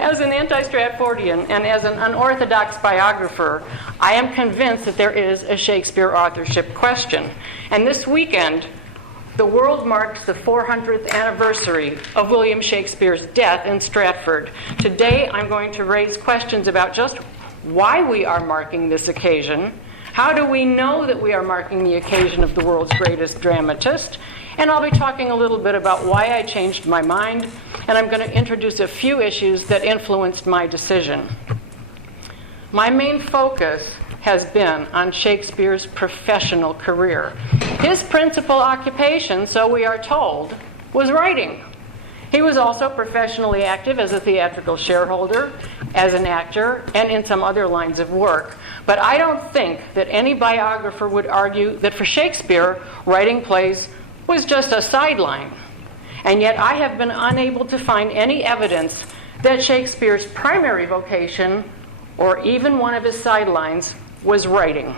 As an anti-Stratfordian and as an unorthodox biographer, I am convinced that there is a Shakespeare authorship question. And this weekend, the world marks the 400th anniversary of William Shakespeare's death in Stratford. Today, I'm going to raise questions about just why we are marking this occasion. How do we know that we are marking the occasion of the world's greatest dramatist? And I'll be talking a little bit about why I changed my mind, and I'm going to introduce a few issues that influenced my decision. My main focus has been on Shakespeare's professional career. His principal occupation, so we are told, was writing. He was also professionally active as a theatrical shareholder, as an actor, and in some other lines of work. But I don't think that any biographer would argue that for Shakespeare, writing plays was just a sideline. And yet I have been unable to find any evidence that Shakespeare's primary vocation, or even one of his sidelines, was writing.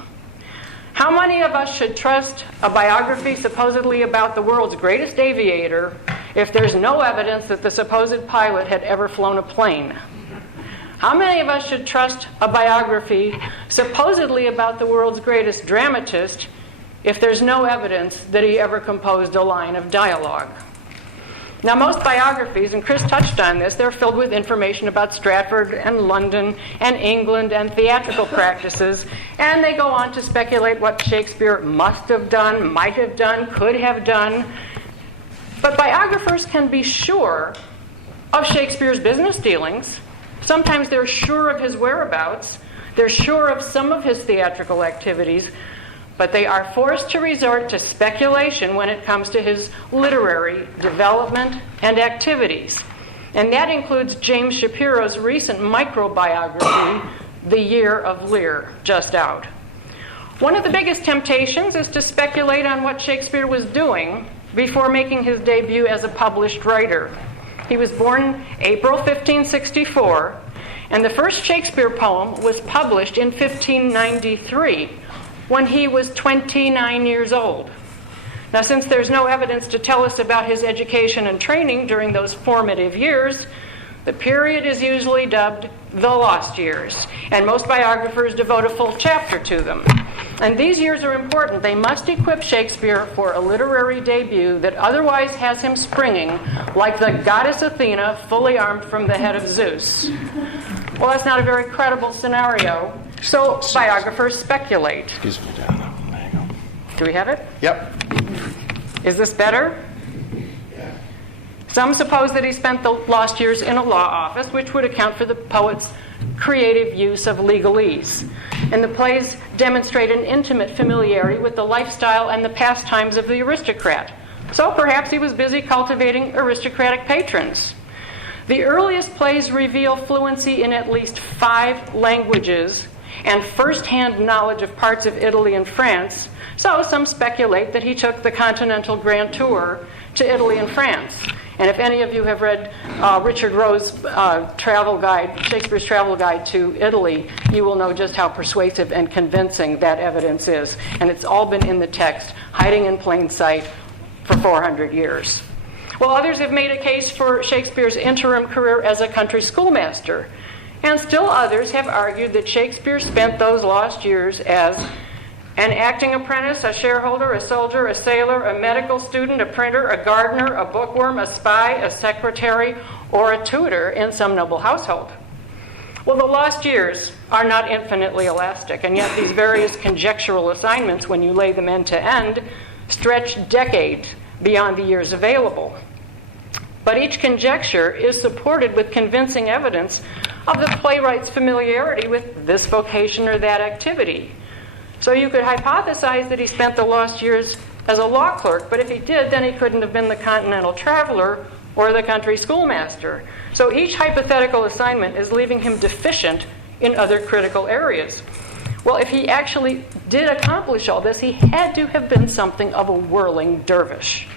How many of us should trust a biography supposedly about the world's greatest aviator if there's no evidence that the supposed pilot had ever flown a plane? How many of us should trust a biography supposedly about the world's greatest dramatist if there's no evidence that he ever composed a line of dialogue? Now, most biographies, and Chris touched on this, they're filled with information about Stratford and London and England and theatrical practices, and they go on to speculate what Shakespeare must have done, might have done, could have done. But biographers can be sure of Shakespeare's business dealings. Sometimes they're sure of his whereabouts. They're sure of some of his theatrical activities. But they are forced to resort to speculation when it comes to his literary development and activities. And that includes James Shapiro's recent microbiography, The Year of Lear, just out. One of the biggest temptations is to speculate on what Shakespeare was doing before making his debut as a published writer. He was born April 1564, and the first Shakespeare poem was published in 1593, when he was 29 years old. Now, since there's no evidence to tell us about his education and training during those formative years, the period is usually dubbed the lost years, and most biographers devote a full chapter to them. And these years are important. They must equip Shakespeare for a literary debut that otherwise has him springing like the goddess Athena, fully armed from the head of Zeus. Well, that's not a very credible scenario, so biographers speculate. Excuse me, John. There you go. Do we have it? Yep. Is this better? Some suppose that he spent the lost years in a law office, which would account for the poet's creative use of legalese. And the plays demonstrate an intimate familiarity with the lifestyle and the pastimes of the aristocrat. So perhaps he was busy cultivating aristocratic patrons. The earliest plays reveal fluency in at least 5 languages and first-hand knowledge of parts of Italy and France, so some speculate that he took the Continental Grand Tour to Italy and France. And if any of you have read Richard Rowe's travel guide, Shakespeare's travel guide to Italy, you will know just how persuasive and convincing that evidence is. And it's all been in the text, hiding in plain sight for 400 years. Well, others have made a case for Shakespeare's interim career as a country schoolmaster. And still others have argued that Shakespeare spent those lost years as an acting apprentice, a shareholder, a soldier, a sailor, a medical student, a printer, a gardener, a bookworm, a spy, a secretary, or a tutor in some noble household. Well, the lost years are not infinitely elastic, and yet these various conjectural assignments, when you lay them end to end, stretch decades beyond the years available. But each conjecture is supported with convincing evidence of the playwright's familiarity with this vocation or that activity. So you could hypothesize that he spent the lost years as a law clerk, but if he did, then he couldn't have been the continental traveler or the country schoolmaster. So each hypothetical assignment is leaving him deficient in other critical areas. Well, if he actually did accomplish all this, he had to have been something of a whirling dervish.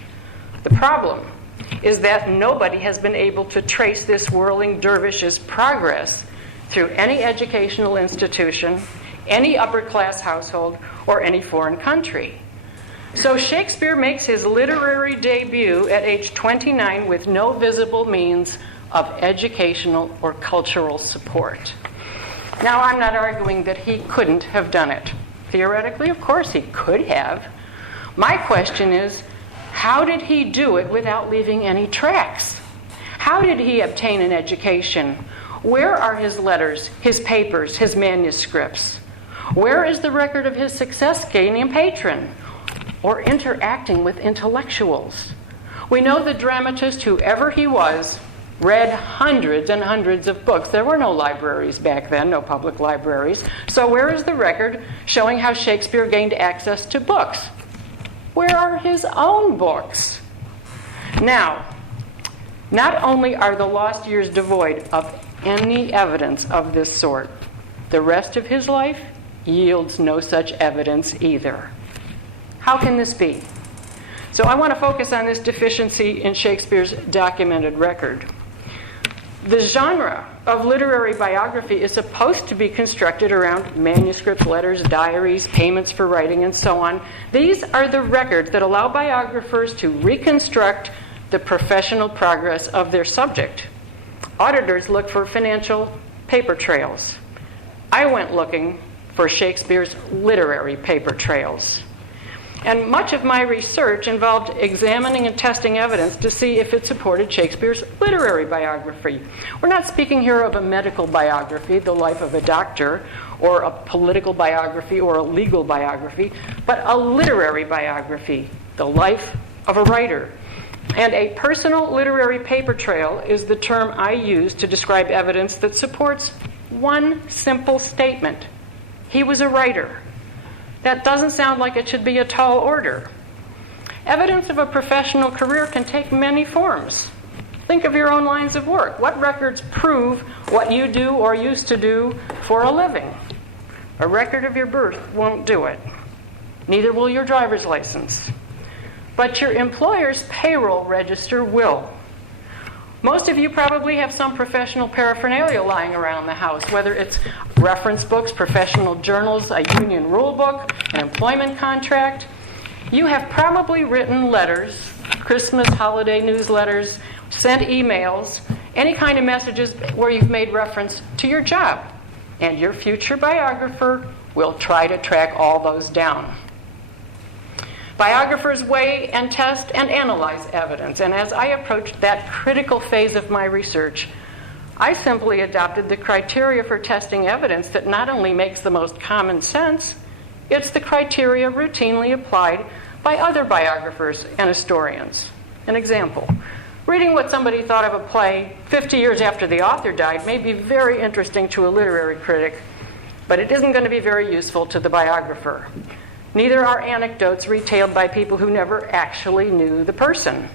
The problem is that nobody has been able to trace this whirling dervish's progress through any educational institution, any upper-class household, or any foreign country. So Shakespeare makes his literary debut at age 29 with no visible means of educational or cultural support. Now, I'm not arguing that he couldn't have done it. Theoretically, of course, he could have. My question is, how did he do it without leaving any tracks? How did he obtain an education? Where are his letters, his papers, his manuscripts? Where is the record of his success gaining a patron or interacting with intellectuals? We know the dramatist, whoever he was, read hundreds and hundreds of books. There were no libraries back then, no public libraries. So where is the record showing how Shakespeare gained access to books? Where are his own books? Now, not only are the lost years devoid of any evidence of this sort, the rest of his life yields no such evidence either. How can this be? So I want to focus on this deficiency in Shakespeare's documented record. The genre of literary biography is supposed to be constructed around manuscripts, letters, diaries, payments for writing, and so on. These are the records that allow biographers to reconstruct the professional progress of their subject. Auditors look for financial paper trails. I went looking for Shakespeare's literary paper trails. And much of my research involved examining and testing evidence to see if it supported Shakespeare's literary biography. We're not speaking here of a medical biography, the life of a doctor, or a political biography or a legal biography, but a literary biography, the life of a writer. And a personal literary paper trail is the term I use to describe evidence that supports one simple statement. He was a writer. That doesn't sound like it should be a tall order. Evidence of a professional career can take many forms. Think of your own lines of work. What records prove what you do or used to do for a living? A record of your birth won't do it. Neither will your driver's license. But your employer's payroll register will. Most of you probably have some professional paraphernalia lying around the house, whether it's reference books, professional journals, a union rule book, an employment contract. You have probably written letters, Christmas, holiday newsletters, sent emails, any kind of messages where you've made reference to your job. And your future biographer will try to track all those down. Biographers weigh and test and analyze evidence, and as I approached that critical phase of my research, I simply adopted the criteria for testing evidence that not only makes the most common sense, it's the criteria routinely applied by other biographers and historians. An example, reading what somebody thought of a play 50 years after the author died may be very interesting to a literary critic, but it isn't going to be very useful to the biographer. Neither are anecdotes retailed by people who never actually knew the person.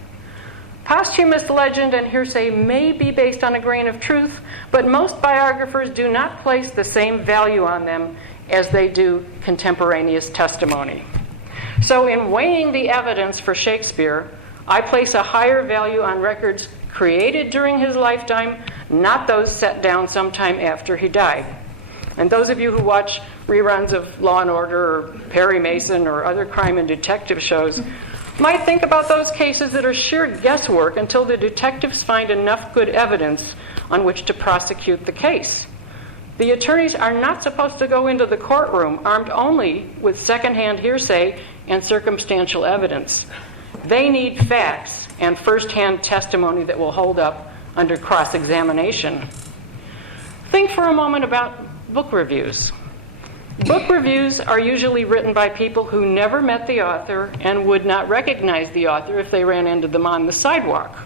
Posthumous legend and hearsay may be based on a grain of truth, but most biographers do not place the same value on them as they do contemporaneous testimony. So in weighing the evidence for Shakespeare, I place a higher value on records created during his lifetime, not those set down sometime after he died. And those of you who watch reruns of Law and Order or Perry Mason or other crime and detective shows might think about those cases that are sheer guesswork until the detectives find enough good evidence on which to prosecute the case. The attorneys are not supposed to go into the courtroom armed only with secondhand hearsay and circumstantial evidence. They need facts and first-hand testimony that will hold up under cross-examination. Think for a moment about book reviews. Book reviews are usually written by people who never met the author and would not recognize the author if they ran into them on the sidewalk.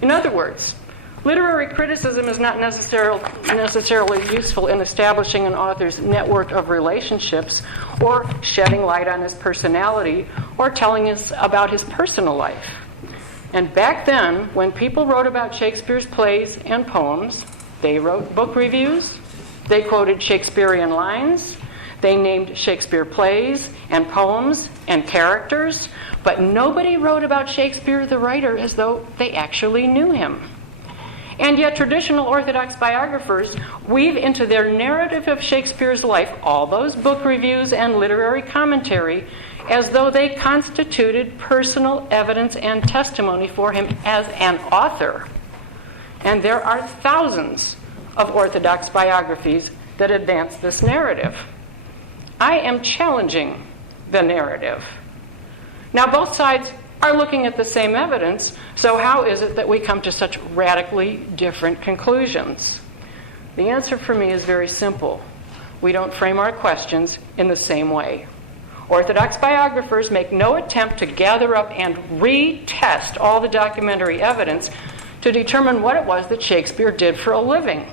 In other words, literary criticism is not necessarily useful in establishing an author's network of relationships or shedding light on his personality or telling us about his personal life. And back then, when people wrote about Shakespeare's plays and poems, they wrote book reviews, they quoted Shakespearean lines, they named Shakespeare plays and poems and characters, but nobody wrote about Shakespeare the writer as though they actually knew him. And yet traditional Orthodox biographers weave into their narrative of Shakespeare's life all those book reviews and literary commentary as though they constituted personal evidence and testimony for him as an author. And there are thousands of orthodox biographies that advance this narrative. I am challenging the narrative. Now, both sides are looking at the same evidence, so how is it that we come to such radically different conclusions? The answer for me is very simple. We don't frame our questions in the same way. Orthodox biographers make no attempt to gather up and retest all the documentary evidence to determine what it was that Shakespeare did for a living.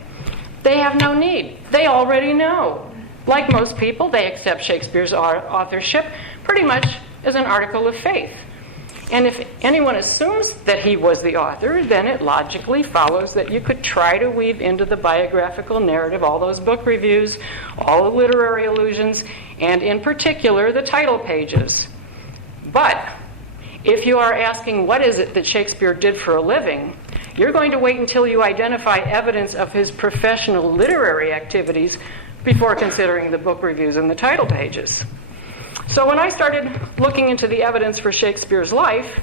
They have no need. They already know. Like most people, they accept Shakespeare's authorship pretty much as an article of faith. And if anyone assumes that he was the author, then it logically follows that you could try to weave into the biographical narrative all those book reviews, all the literary allusions, and in particular, the title pages. But if you are asking what is it that Shakespeare did for a living, you're going to wait until you identify evidence of his professional literary activities before considering the book reviews and the title pages. So when I started looking into the evidence for Shakespeare's life,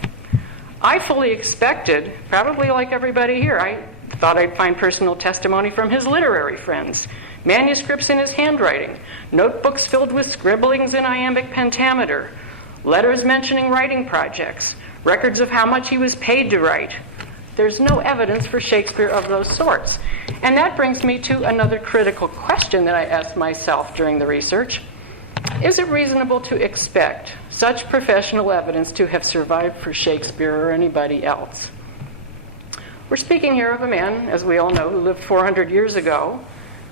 I fully expected, probably like everybody here, I thought I'd find personal testimony from his literary friends, manuscripts in his handwriting, notebooks filled with scribblings in iambic pentameter, letters mentioning writing projects, records of how much he was paid to write. There's no evidence for Shakespeare of those sorts. And that brings me to another critical question that I asked myself during the research. Is it reasonable to expect such professional evidence to have survived for Shakespeare or anybody else? We're speaking here of a man, as we all know, who lived 400 years ago.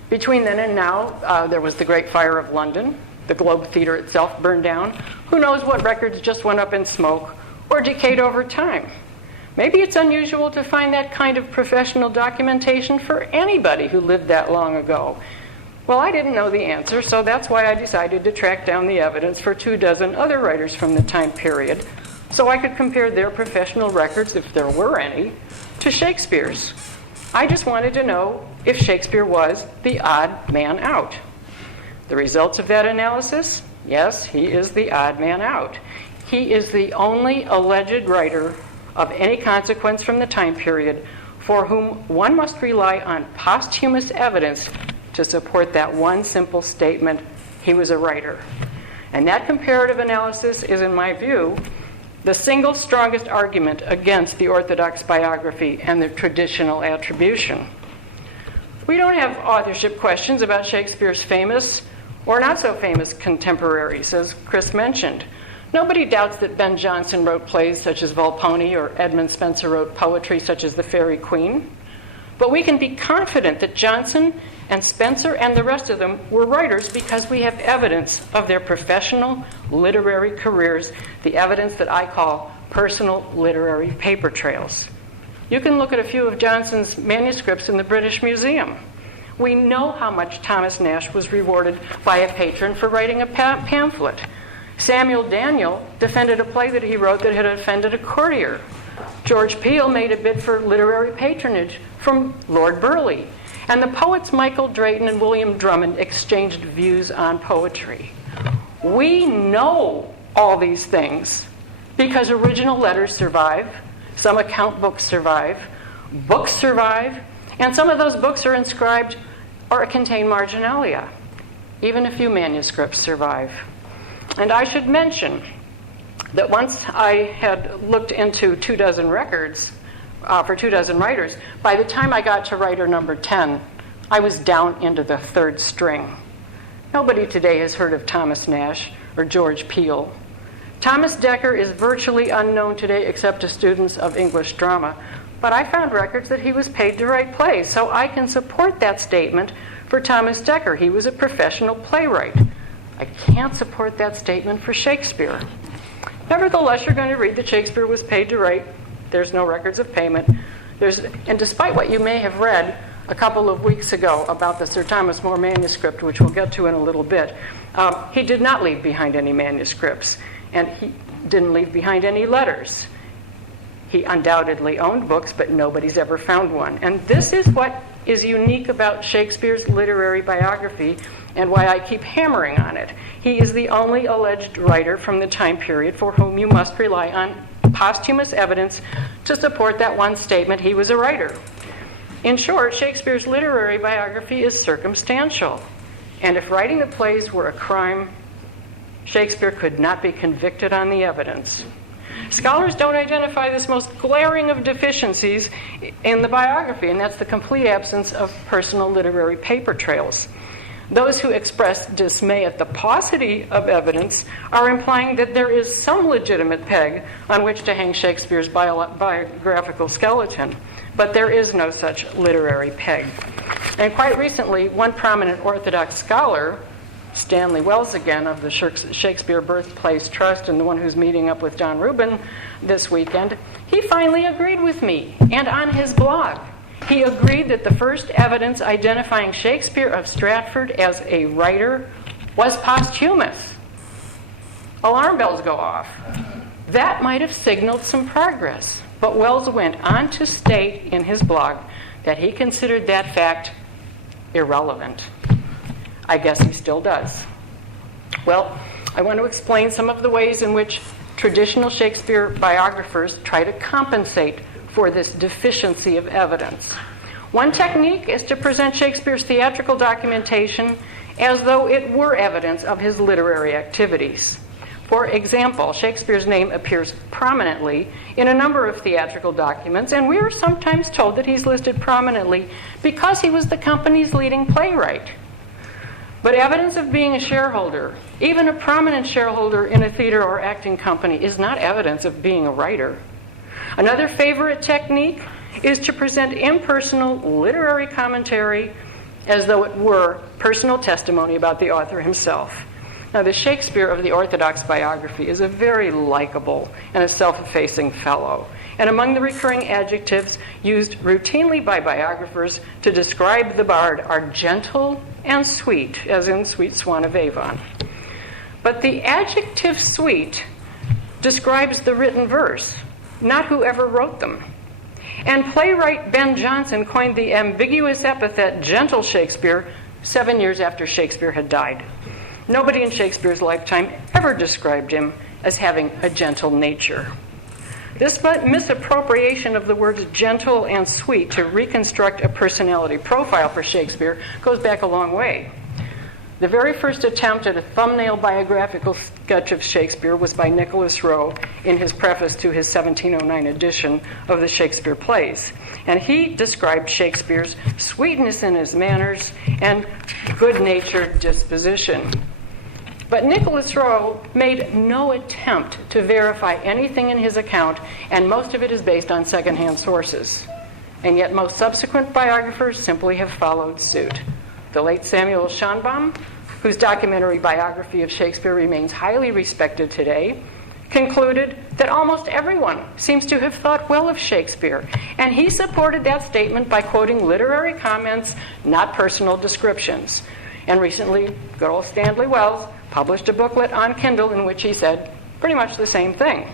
Between then and now, there was the Great Fire of London. The Globe Theatre itself burned down. Who knows what records just went up in smoke or decayed over time? Maybe it's unusual to find that kind of professional documentation for anybody who lived that long ago. Well, I didn't know the answer, so that's why I decided to track down the evidence for 24 other writers from the time period, so I could compare their professional records, if there were any, to Shakespeare's. I just wanted to know if Shakespeare was the odd man out. The results of that analysis? Yes, he is the odd man out. He is the only alleged writer of any consequence from the time period for whom one must rely on posthumous evidence to support that one simple statement, he was a writer. And that comparative analysis is, in my view, the single strongest argument against the orthodox biography and the traditional attribution. We don't have authorship questions about Shakespeare's famous or not so famous contemporaries, as Chris mentioned. Nobody doubts that Ben Jonson wrote plays such as Volpone or Edmund Spenser wrote poetry such as The Faerie Queene. But we can be confident that Jonson and Spenser and the rest of them were writers because we have evidence of their professional literary careers, the evidence that I call personal literary paper trails. You can look at a few of Jonson's manuscripts in the British Museum. We know how much Thomas Nash was rewarded by a patron for writing a pamphlet. Samuel Daniel defended a play that he wrote that had offended a courtier. George Peele made a bid for literary patronage from Lord Burleigh. And the poets Michael Drayton and William Drummond exchanged views on poetry. We know all these things because original letters survive, some account books survive, and some of those books are inscribed or contain marginalia. Even a few manuscripts survive. And I should mention that once I had looked into 24 records for 24 writers, by the time I got to writer number 10, I was down into the third string. Nobody today has heard of Thomas Nash or George Peele. Thomas Dekker is virtually unknown today except to students of English drama, but I found records that he was paid to write plays, so I can support that statement for Thomas Dekker. He was a professional playwright. I can't support that statement for Shakespeare. Nevertheless, you're going to read that Shakespeare was paid to write. There's no records of payment. And despite what you may have read a couple of weeks ago about the Sir Thomas More manuscript, which we'll get to in a little bit, he did not leave behind any manuscripts, and he didn't leave behind any letters. He undoubtedly owned books, but nobody's ever found one. And this is what is unique about Shakespeare's literary biography and why I keep hammering on it. He is the only alleged writer from the time period for whom you must rely on posthumous evidence to support that one statement he was a writer. In short, Shakespeare's literary biography is circumstantial. And if writing the plays were a crime, Shakespeare could not be convicted on the evidence. Scholars don't identify this most glaring of deficiencies in the biography, and that's the complete absence of personal literary paper trails. Those who express dismay at the paucity of evidence are implying that there is some legitimate peg on which to hang Shakespeare's biographical skeleton, but there is no such literary peg. And quite recently, one prominent Orthodox scholar, Stanley Wells again of the Shakespeare Birthplace Trust and the one who's meeting up with Don Rubin this weekend, he finally agreed with me, and on his blog. He agreed that the first evidence identifying Shakespeare of Stratford as a writer was posthumous. Alarm bells go off. That might have signaled some progress, but Wells went on to state in his blog that he considered that fact irrelevant. I guess he still does. Well, I want to explain some of the ways in which traditional Shakespeare biographers try to compensate for this deficiency of evidence. One technique is to present Shakespeare's theatrical documentation as though it were evidence of his literary activities. For example, Shakespeare's name appears prominently in a number of theatrical documents, and we are sometimes told that he's listed prominently because he was the company's leading playwright. But evidence of being a shareholder, even a prominent shareholder in a theater or acting company, is not evidence of being a writer. Another favorite technique is to present impersonal literary commentary as though it were personal testimony about the author himself. Now, the Shakespeare of the Orthodox Biography is a very likable and a self-effacing fellow. And among the recurring adjectives used routinely by biographers to describe the bard are gentle and sweet, as in Sweet Swan of Avon. But the adjective sweet describes the written verse, not whoever wrote them. And playwright Ben Jonson coined the ambiguous epithet gentle Shakespeare 7 years after Shakespeare had died. Nobody in Shakespeare's lifetime ever described him as having a gentle nature. This misappropriation of the words gentle and sweet to reconstruct a personality profile for Shakespeare goes back a long way. The very first attempt at a thumbnail biographical sketch of Shakespeare was by Nicholas Rowe in his preface to his 1709 edition of the Shakespeare plays. And he described Shakespeare's sweetness in his manners and good-natured disposition. But Nicholas Rowe made no attempt to verify anything in his account, and most of it is based on secondhand sources. And yet most subsequent biographers simply have followed suit. The late Samuel Schonbaum, whose documentary biography of Shakespeare remains highly respected today, concluded that almost everyone seems to have thought well of Shakespeare, and he supported that statement by quoting literary comments, not personal descriptions. And recently, good old Stanley Wells published a booklet on Kindle in which he said pretty much the same thing.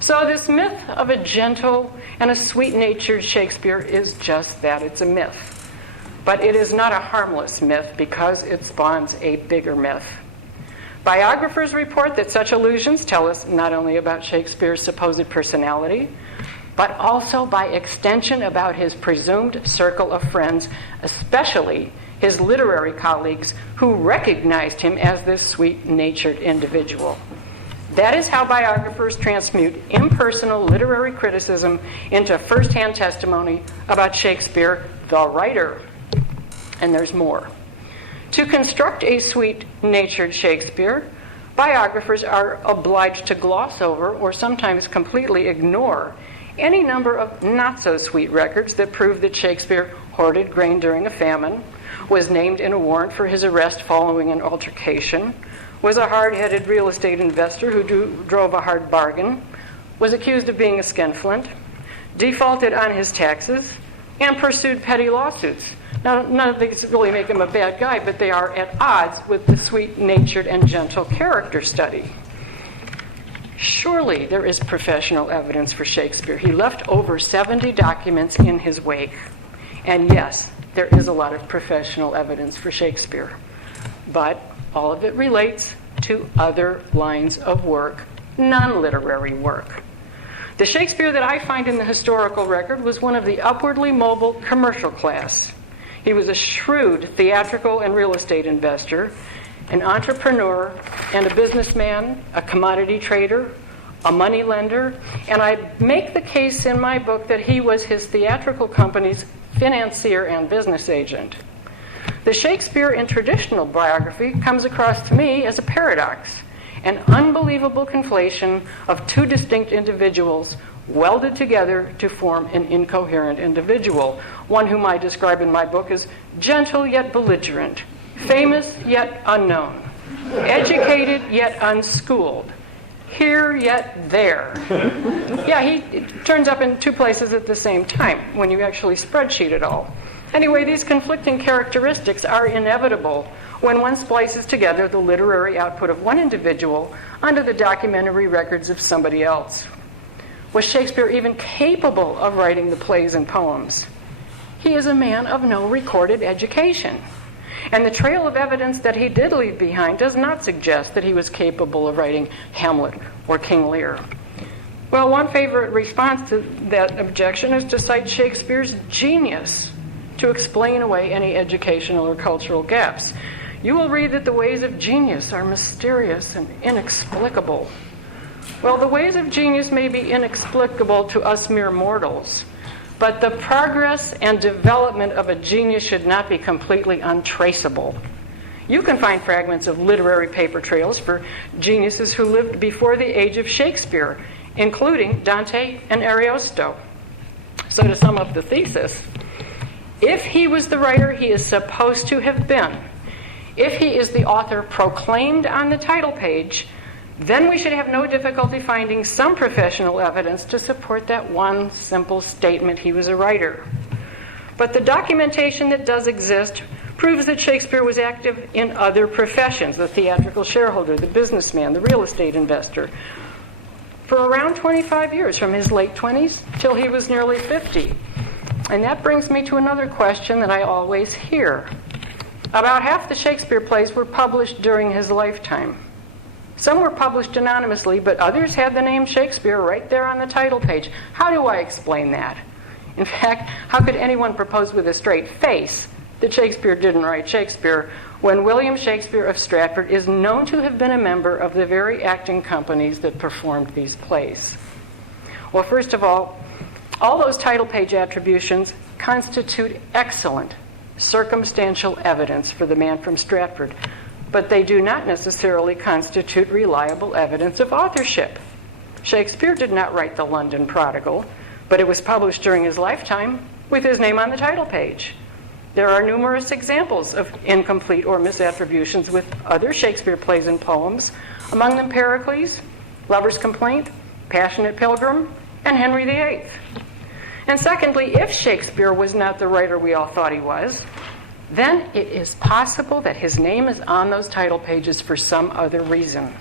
So this myth of a gentle and a sweet-natured Shakespeare is just that, it's a myth. But it is not a harmless myth because it spawns a bigger myth. Biographers report that such allusions tell us not only about Shakespeare's supposed personality, but also by extension about his presumed circle of friends, especially his literary colleagues who recognized him as this sweet-natured individual. That is how biographers transmute impersonal literary criticism into first-hand testimony about Shakespeare, the writer. And there's more. To construct a sweet-natured Shakespeare, biographers are obliged to gloss over or sometimes completely ignore any number of not-so-sweet records that prove that Shakespeare hoarded grain during a famine, was named in a warrant for his arrest following an altercation, was a hard-headed real estate investor who drove a hard bargain, was accused of being a skinflint, defaulted on his taxes, and pursued petty lawsuits. Now, none of these really make him a bad guy, but they are at odds with the sweet-natured and gentle character study. Surely there is professional evidence for Shakespeare. He left over 70 documents in his wake. And yes, there is a lot of professional evidence for Shakespeare. But all of it relates to other lines of work, non-literary work. The Shakespeare that I find in the historical record was one of the upwardly mobile commercial class. He was a shrewd theatrical and real estate investor, an entrepreneur and a businessman, a commodity trader, a money lender, and I make the case in my book that he was his theatrical company's financier and business agent. The Shakespeare in traditional biography comes across to me as a paradox, an unbelievable conflation of two distinct individuals welded together to form an incoherent individual, one whom I describe in my book as gentle yet belligerent, famous yet unknown, educated yet unschooled, here yet there. Yeah, he turns up in two places at the same time when you actually spreadsheet it all. Anyway, these conflicting characteristics are inevitable when one splices together the literary output of one individual onto the documentary records of somebody else. Was Shakespeare even capable of writing the plays and poems? He is a man of no recorded education. And the trail of evidence that he did leave behind does not suggest that he was capable of writing Hamlet or King Lear. Well, one favorite response to that objection is to cite Shakespeare's genius to explain away any educational or cultural gaps. You will read that the ways of genius are mysterious and inexplicable. Well, the ways of genius may be inexplicable to us mere mortals, but the progress and development of a genius should not be completely untraceable. You can find fragments of literary paper trails for geniuses who lived before the age of Shakespeare, including Dante and Ariosto. So to sum up the thesis, if he was the writer he is supposed to have been, if he is the author proclaimed on the title page, then we should have no difficulty finding some professional evidence to support that one simple statement he was a writer. But the documentation that does exist proves that Shakespeare was active in other professions, the theatrical shareholder, the businessman, the real estate investor, for around 25 years, from his late 20s till he was nearly 50. And that brings me to another question that I always hear. About half the Shakespeare plays were published during his lifetime. Some were published anonymously, but others had the name Shakespeare right there on the title page. How do I explain that? In fact, how could anyone propose with a straight face that Shakespeare didn't write Shakespeare when William Shakespeare of Stratford is known to have been a member of the very acting companies that performed these plays? Well, first of all those title page attributions constitute excellent circumstantial evidence for the man from Stratford, but they do not necessarily constitute reliable evidence of authorship. Shakespeare did not write The London Prodigal, but it was published during his lifetime with his name on the title page. There are numerous examples of incomplete or misattributions with other Shakespeare plays and poems, among them Pericles, Lover's Complaint, Passionate Pilgrim, and Henry VIII. And secondly, if Shakespeare was not the writer we all thought he was, then it is possible that his name is on those title pages for some other reason.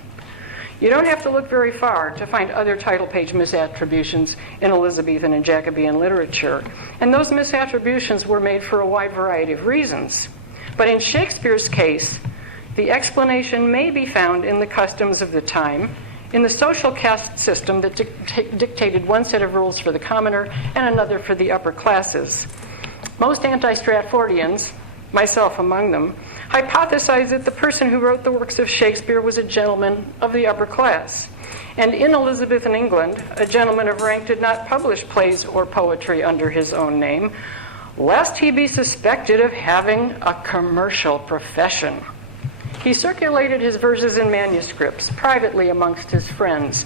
You don't have to look very far to find other title page misattributions in Elizabethan and Jacobean literature, and those misattributions were made for a wide variety of reasons. But in Shakespeare's case, the explanation may be found in the customs of the time, in the social caste system that dictated one set of rules for the commoner and another for the upper classes. Most anti-Stratfordians, myself among them, hypothesize that the person who wrote the works of Shakespeare was a gentleman of the upper class. And in Elizabethan England, a gentleman of rank did not publish plays or poetry under his own name, lest he be suspected of having a commercial profession. He circulated his verses in manuscripts privately amongst his friends,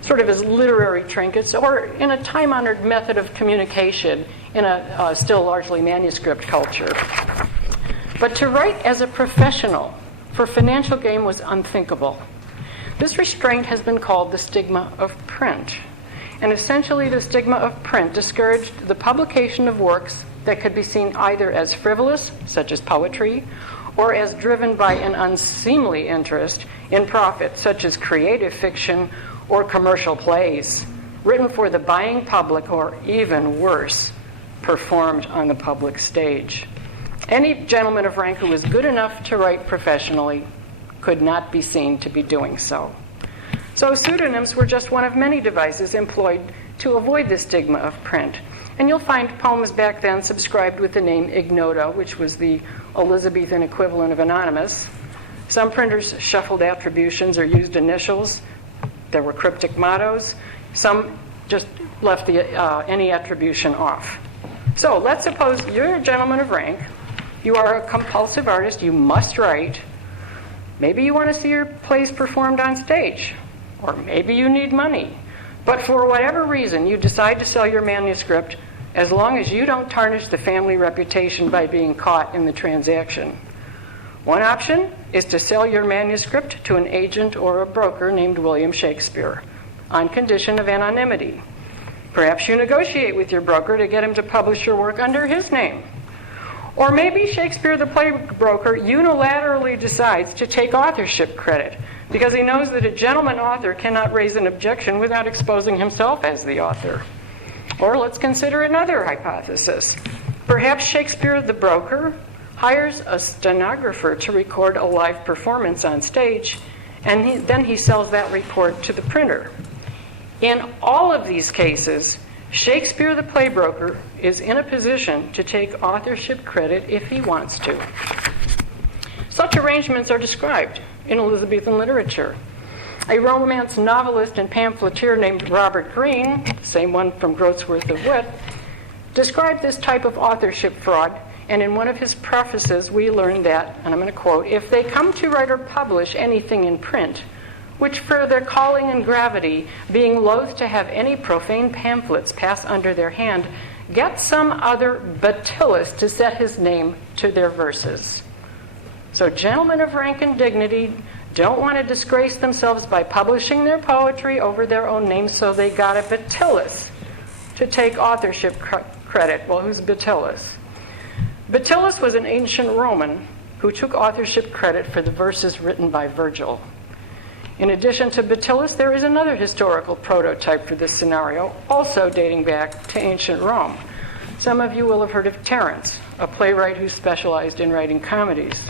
sort of as literary trinkets, or in a time-honored method of communication in a still largely manuscript culture. But to write as a professional for financial gain was unthinkable. This restraint has been called the stigma of print. And essentially, the stigma of print discouraged the publication of works that could be seen either as frivolous, such as poetry, or as driven by an unseemly interest in profit, such as creative fiction or commercial plays written for the buying public, or even worse, performed on the public stage. Any gentleman of rank who was good enough to write professionally could not be seen to be doing so. So pseudonyms were just one of many devices employed to avoid the stigma of print. And you'll find poems back then subscribed with the name ignota, which was the Elizabethan equivalent of anonymous. Some printers shuffled attributions or used initials. There were cryptic mottos. Some just left any attribution off. So let's suppose you're a gentleman of rank. You are a compulsive artist. You must write. Maybe you want to see your plays performed on stage. Or maybe you need money. But for whatever reason, you decide to sell your manuscript as long as you don't tarnish the family reputation by being caught in the transaction. One option is to sell your manuscript to an agent or a broker named William Shakespeare on condition of anonymity. Perhaps you negotiate with your broker to get him to publish your work under his name. Or maybe Shakespeare, the play broker, unilaterally decides to take authorship credit because he knows that a gentleman author cannot raise an objection without exposing himself as the author. Or let's consider another hypothesis. Perhaps Shakespeare, the broker, hires a stenographer to record a live performance on stage, and then he sells that report to the printer. In all of these cases, Shakespeare, the play broker, is in a position to take authorship credit if he wants to. Such arrangements are described in Elizabethan literature. A romance novelist and pamphleteer named Robert Greene, same one from Groat's Worth of Wit, described this type of authorship fraud, and in one of his prefaces we learn that, and I'm going to quote, "If they come to write or publish anything in print, which for their calling and gravity, being loath to have any profane pamphlets pass under their hand, get some other Batillus to set his name to their verses." So gentlemen of rank and dignity don't want to disgrace themselves by publishing their poetry over their own names, so they got a Batillus to take authorship credit. Well, who's Batillus? Batillus was an ancient Roman who took authorship credit for the verses written by Virgil. In addition to Batillus, there is another historical prototype for this scenario, also dating back to ancient Rome. Some of you will have heard of Terence, a playwright who specialized in writing comedies.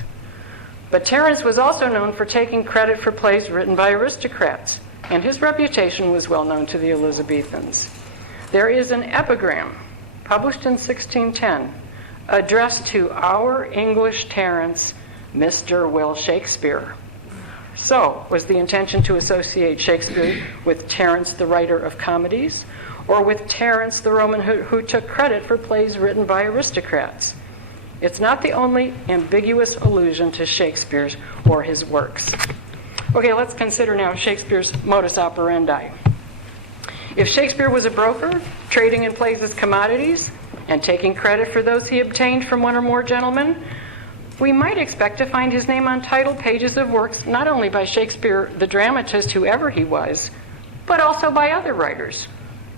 But Terence was also known for taking credit for plays written by aristocrats, and his reputation was well known to the Elizabethans. There is an epigram, published in 1610, addressed to our English Terence, Mr. Will Shakespeare. So, was the intention to associate Shakespeare with Terence, the writer of comedies, or with Terence, the Roman who took credit for plays written by aristocrats? It's not the only ambiguous allusion to Shakespeare's or his works. Okay, let's consider now Shakespeare's modus operandi. If Shakespeare was a broker, trading in plays as commodities, and taking credit for those he obtained from one or more gentlemen, we might expect to find his name on title pages of works not only by Shakespeare, the dramatist, whoever he was, but also by other writers.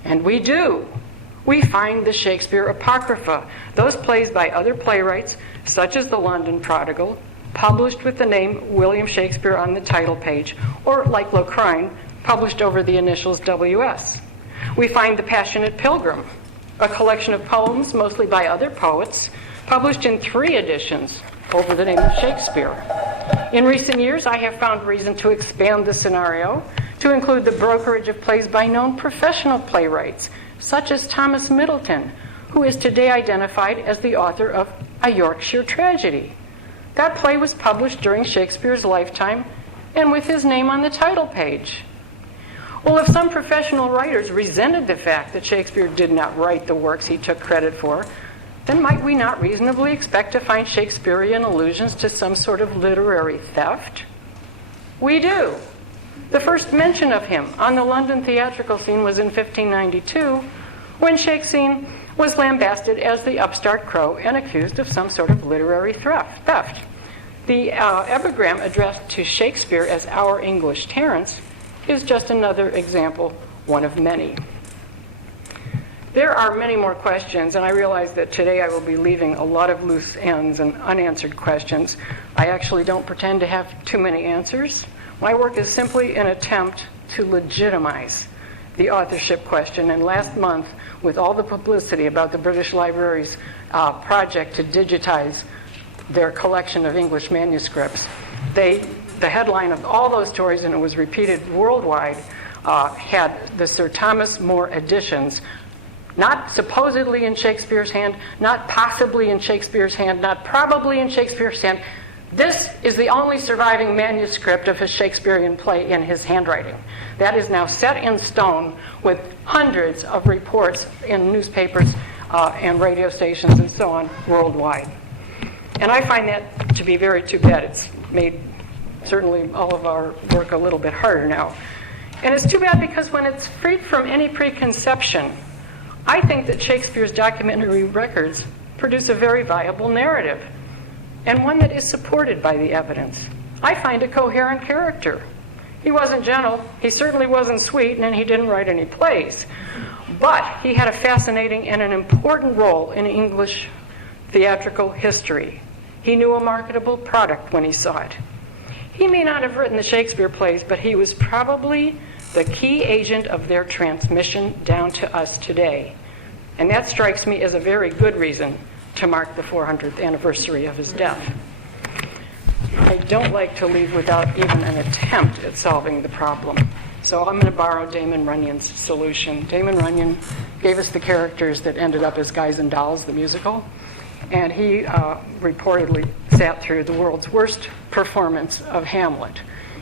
And we do. We find the Shakespeare Apocrypha, those plays by other playwrights, such as The London Prodigal, published with the name William Shakespeare on the title page, or, like Locrine, published over the initials W.S. We find The Passionate Pilgrim, a collection of poems, mostly by other poets, published in 3 editions over the name of Shakespeare. In recent years, I have found reason to expand the scenario to include the brokerage of plays by known professional playwrights, such as Thomas Middleton, who is today identified as the author of A Yorkshire Tragedy. That play was published during Shakespeare's lifetime and with his name on the title page. Well, if some professional writers resented the fact that Shakespeare did not write the works he took credit for, then might we not reasonably expect to find Shakespearean allusions to some sort of literary theft? We do. The first mention of him on the London theatrical scene was in 1592, when Shakespeare was lambasted as the upstart crow and accused of some sort of literary theft. The epigram addressed to Shakespeare as our English Terence is just another example, one of many. There are many more questions, and I realize that today I will be leaving a lot of loose ends and unanswered questions. I actually don't pretend to have too many answers. My work is simply an attempt to legitimize the authorship question. And last month, with all the publicity about the British Library's project to digitize their collection of English manuscripts, the headline of all those stories, and it was repeated worldwide, had the Sir Thomas More editions, not supposedly in Shakespeare's hand, not possibly in Shakespeare's hand, not probably in Shakespeare's hand. This is the only surviving manuscript of a Shakespearean play in his handwriting. That is now set in stone with hundreds of reports in newspapers and radio stations and so on worldwide. And I find that to be very too bad. It's made certainly all of our work a little bit harder now. And it's too bad because when it's freed from any preconception, I think that Shakespeare's documentary records produce a very viable narrative, and one that is supported by the evidence. I find a coherent character. He wasn't gentle, he certainly wasn't sweet, and he didn't write any plays. But he had a fascinating and an important role in English theatrical history. He knew a marketable product when he saw it. He may not have written the Shakespeare plays, but he was probably the key agent of their transmission down to us today. And that strikes me as a very good reason to mark the 400th anniversary of his death. I don't like to leave without even an attempt at solving the problem. So I'm going to borrow Damon Runyon's solution. Damon Runyon gave us the characters that ended up as Guys and Dolls, the musical. And he reportedly sat through the world's worst performance of Hamlet.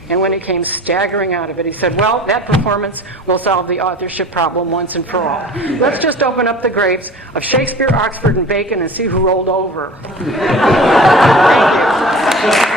And when he came staggering out of it, he said, well, that performance will solve the authorship problem once and for all. Let's just open up the graves of Shakespeare, Oxford, and Bacon and see who rolled over. Thank you.